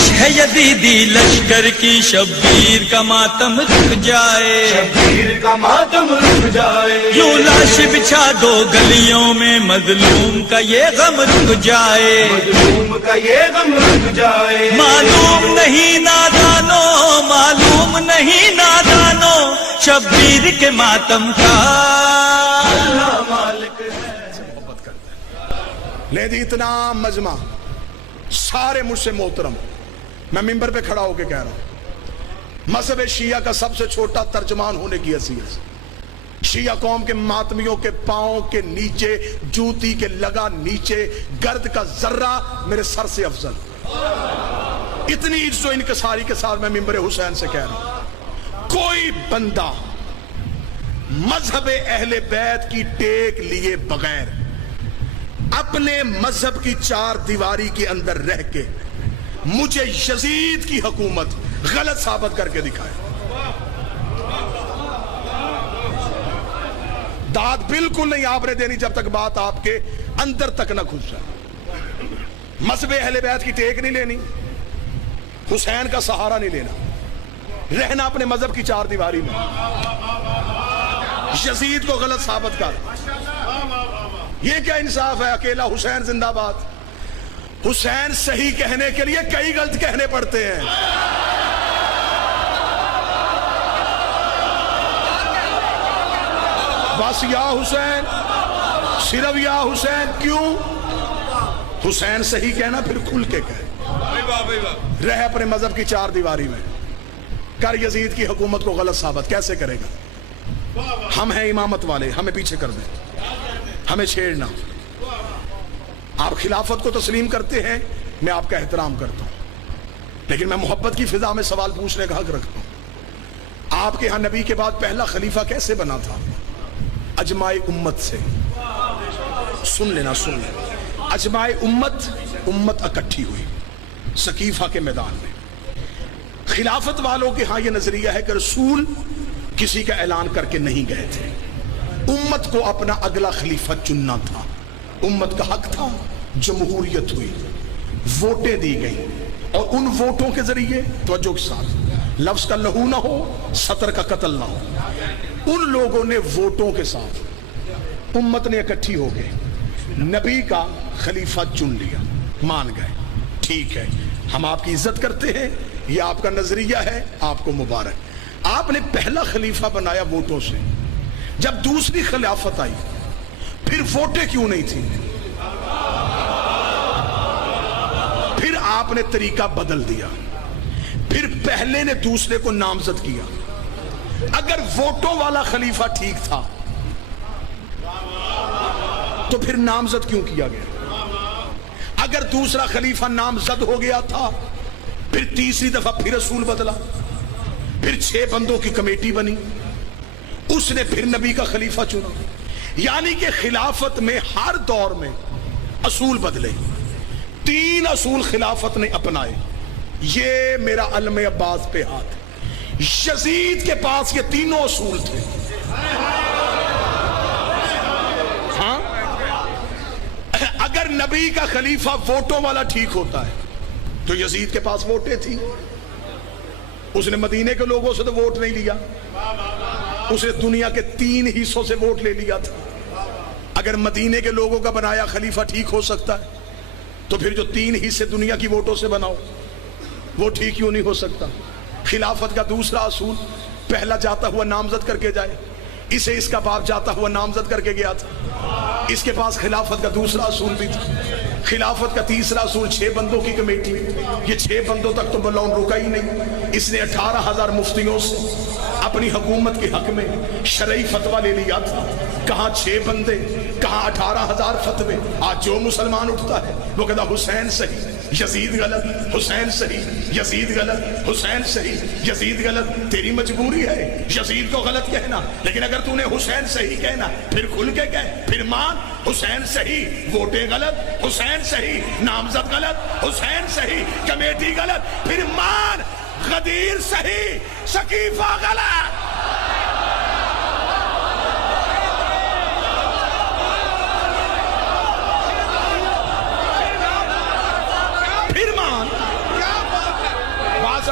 خواہش ہے یزیدی لشکر کی شبیر کا ماتم رک جائے، شبیر کا ماتم رک جائے، یوں لاش بچھا دو گلیوں میں مظلوم کا یہ غم رک جائے، مظلوم کا یہ غم رک جائے۔ معلوم نہیں نادانو، معلوم نہیں نادانو، شبیر کے ماتم کا اللہ مالک ہے۔ لے دی اتنا مجمع سارے مجھ سے محترم، میں ممبر پہ کھڑا ہو کے کہہ رہا ہوں، مذہب شیعہ کا سب سے چھوٹا ترجمان ہونے کی حیثیت سے شیعہ قوم کے ماتمیوں کے پاؤں کے نیچے جوتی کے لگا نیچے گرد کا ذرہ میرے سر سے افضل، اتنی عزت و انکساری کے ساتھ میں ممبر حسین سے کہہ رہا ہوں، کوئی بندہ مذہب اہل بیت کی ٹیک لیے بغیر اپنے مذہب کی چار دیواری کے اندر رہ کے مجھے یزید کی حکومت غلط ثابت کر کے دکھائے، داد بالکل نہیں آپ نے دینی جب تک بات آپ کے اندر تک نہ گھس جائے۔ مذہب اہل بیت کی ٹیک نہیں لینی، حسین کا سہارا نہیں لینا، رہنا اپنے مذہب کی چار دیواری میں، یزید کو غلط ثابت کر، یہ کیا انصاف ہے؟ اکیلا حسین زندہ باد، حسین صحیح کہنے کے لیے کئی غلط کہنے پڑتے ہیں۔ بس یا حسین، صرف یا حسین، کیوں؟ حسین صحیح کہنا پھر کھل کے کہے، رہ اپنے مذہب کی چار دیواری میں، کر یزید کی حکومت کو غلط ثابت، کیسے کرے گا؟ ہم ہیں امامت والے، ہمیں پیچھے کر دیں، ہمیں چھیڑنا، آپ خلافت کو تسلیم کرتے ہیں، میں آپ کا احترام کرتا ہوں، لیکن میں محبت کی فضا میں سوال پوچھنے کا حق رکھتا ہوں، آپ کے ہاں نبی کے بعد پہلا خلیفہ کیسے بنا تھا؟ اجماع امت سے، سن لینا سن لینا، اجماع امت اکٹھی ہوئی سقیفہ کے میدان میں۔ خلافت والوں کے ہاں یہ نظریہ ہے کہ رسول کسی کا اعلان کر کے نہیں گئے تھے، امت کو اپنا اگلا خلیفہ چننا تھا، امت کا حق تھا، جمہوریت ہوئی، ووٹیں دی گئیں، اور ان ووٹوں کے ذریعے توجہ کے ساتھ لفظ کا لہو نہ ہو، سطر کا قتل نہ ہو، ان لوگوں نے ووٹوں کے ساتھ امت نے اکٹھی ہو کے نبی کا خلیفہ چن لیا، مان گئے، ٹھیک ہے، ہم آپ کی عزت کرتے ہیں، یہ آپ کا نظریہ ہے، آپ کو مبارک، آپ نے پہلا خلیفہ بنایا ووٹوں سے، جب دوسری خلافت آئی پھر ووٹیں کیوں نہیں تھی؟ پھر آپ نے طریقہ بدل دیا، پھر پہلے نے دوسرے کو نامزد کیا، اگر ووٹوں والا خلیفہ ٹھیک تھا تو پھر نامزد کیوں کیا گیا؟ اگر دوسرا خلیفہ نامزد ہو گیا تھا پھر تیسری دفعہ پھر رسول بدلا، پھر 6 بندوں کی کمیٹی بنی، اس نے پھر نبی کا خلیفہ چنا، یعنی کہ خلافت میں ہر دور میں اصول بدلے، 3 اصول خلافت نے اپنائے، یہ میرا علم عباس پہ ہاتھ ہے، یزید کے پاس یہ تینوں اصول تھے، ہاں اگر نبی کا خلیفہ ووٹوں والا ٹھیک ہوتا ہے تو یزید کے پاس ووٹیں تھی، اس نے مدینے کے لوگوں سے تو ووٹ نہیں لیا، اس نے دنیا کے 3 حصوں سے ووٹ لے لیا تھا، اگر مدینے کے لوگوں کا بنایا خلیفہ ٹھیک ہو سکتا ہے تو پھر جو 3 حصے دنیا کی ووٹوں سے بناؤ وہ ٹھیک کیوں نہیں ہو سکتا؟ خلافت کا دوسرا اصول، پہلا جاتا ہوا نامزد کر کے جائے، اسے اس کا باپ جاتا ہوا نامزد کر کے گیا تھا، اس کے پاس خلافت کا دوسرا اصول بھی تھا، خلافت کا تیسرا اصول 6 بندوں کی کمیٹی، یہ 6 بندوں تک تو بلون رکا ہی نہیں، اس نے 18,000 مفتیوں سے اپنی حکومت کے حق میں شرعی فتویٰ لے لیا تھا، کہاں 6 بندے، کہاں 18,000 فتوے، آج جو مسلمان اٹھتا ہے وہ کہتا حسین صحیح، یزید غلط، حسین صحیح، یزید غلط، حسین صحیح، یزید غلط، تیری مجبوری ہے یزید کو غلط کہنا، لیکن اگر تو نے حسین صحیح کہنا پھر کھل کے کہہ، پھر مان، حسین صحیح، ووٹیں غلط، حسین صحیح، نامزد غلط، حسین صحیح، کمیٹی غلط، پھر مان، غدیر صحیح، سقیفہ غلط،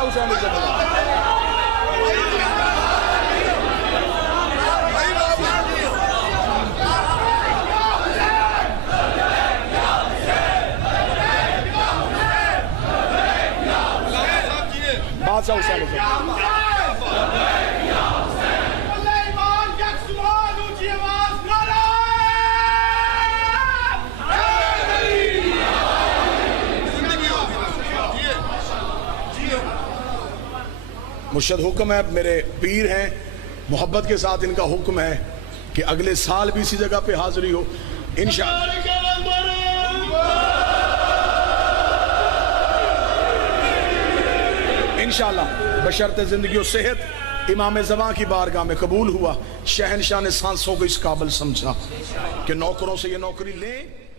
حسین زندہ بادشاہ حسین زندہ مرشد حکم ہے، میرے پیر ہیں، محبت کے ساتھ ان کا حکم ہے کہ اگلے سال بھی اسی جگہ پہ حاضری ہو انشاءاللہ بشرط زندگی و صحت امام زمان کی بارگاہ میں قبول ہوا۔ شہنشاہ نے سانسوں کو اس قابل سمجھا کہ نوکروں سے یہ نوکری لیں